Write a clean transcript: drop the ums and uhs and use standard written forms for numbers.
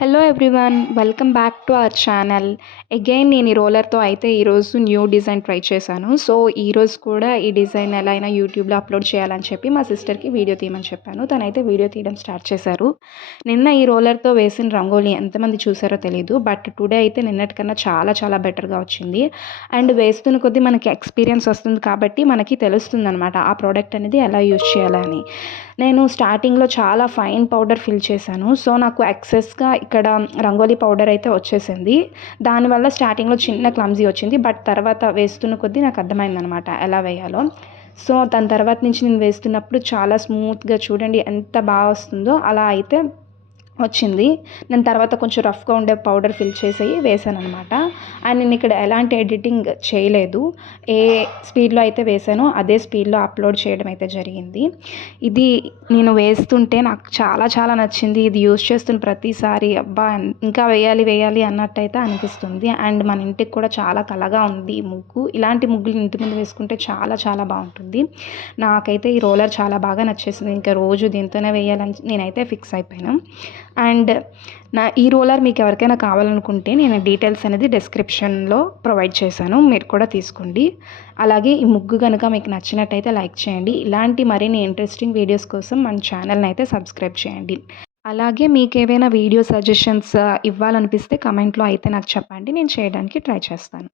Hello everyone, welcome back to our channel. Again నేను ఈ రోలర్తో అయితే ఈరోజు న్యూ డిజైన్ ట్రై చేశాను. సో ఈరోజు కూడా ఈ డిజైన్ ఎలా అయినా యూట్యూబ్లో అప్లోడ్ చేయాలని చెప్పి మా సిస్టర్కి వీడియో తీయమని చెప్పాను. తనైతే వీడియో తీయడం స్టార్ట్ చేశారు. నిన్న ఈ రోలర్తో వేసిన రంగోలీ ఎంతమంది చూసారో తెలియదు, బట్ టుడే అయితే నిన్నటికన్నా చాలా చాలా బెటర్గా వచ్చింది. అండ్ వేస్తున్న కొద్దీ మనకి ఎక్స్పీరియన్స్ వస్తుంది కాబట్టి మనకి తెలుస్తుంది అనమాట ఆ ప్రోడక్ట్ అనేది ఎలా యూజ్ చేయాలని. నేను స్టార్టింగ్లో చాలా ఫైన్ పౌడర్ ఫిల్ చేశాను. సో నాకు ఎక్సెస్గా ఇక్కడ రంగోలీ పౌడర్ అయితే వచ్చేసింది. దానివల్ల స్టార్టింగ్లో చిన్న క్లమ్జీ వచ్చింది, బట్ తర్వాత వేస్తున్న కొద్దీ నాకు అర్థమైందనమాట ఎలా వేయాలో. సో దాని తర్వాత నుంచి నేను వేస్తున్నప్పుడు చాలా స్మూత్గా చూడండి ఎంత బాగా వస్తుందో అలా అయితే వచ్చింది. నేను తర్వాత కొంచెం రఫ్గా ఉండే పౌడర్ ఫిల్ చేసి వేసాను అనమాట. అండ్ నేను ఇక్కడ ఎలాంటి ఎడిటింగ్ చేయలేదు, ఏ స్పీడ్లో అయితే వేసానో అదే స్పీడ్లో అప్లోడ్ చేయడం అయితే జరిగింది. ఇది నేను వేస్తుంటే నాకు చాలా చాలా నచ్చింది. ఇది యూజ్ చేస్తున్న ప్రతిసారి అబ్బా ఇంకా వేయాలి వేయాలి అన్నట్టయితే అనిపిస్తుంది. అండ్ మన ఇంటికి కూడా చాలా కళగా ఉంది ఈ ముగ్గు. ఇలాంటి ముగ్గులు ఇంటి ముందు వేసుకుంటే చాలా చాలా బాగుంటుంది. నాకైతే ఈ రోలర్ చాలా బాగా నచ్చేసింది. ఇంకా రోజు దీంతోనే వేయాలని నేనైతే ఫిక్స్ అయిపోయాను. అండ్ ఈ రోలర్ మీకు ఎవరికైనా కావాలనుకుంటే నేను డీటెయిల్స్ అనేది డిస్క్రిప్షన్లో ప్రొవైడ్ చేశాను, మీరు కూడా తీసుకోండి. అలాగే ఈ ముగ్గు కనుక మీకు నచ్చినట్టయితే లైక్ చేయండి. ఇలాంటి మరిన్ని ఇంట్రెస్టింగ్ వీడియోస్ కోసం మన ఛానల్ని అయితే సబ్స్క్రైబ్ చేయండి. అలాగే మీకు ఏవైనా వీడియో సజెషన్స్ ఇవ్వాలనిపిస్తే కమెంట్లో అయితే నాకు చెప్పండి, నేను చేయడానికి ట్రై చేస్తాను.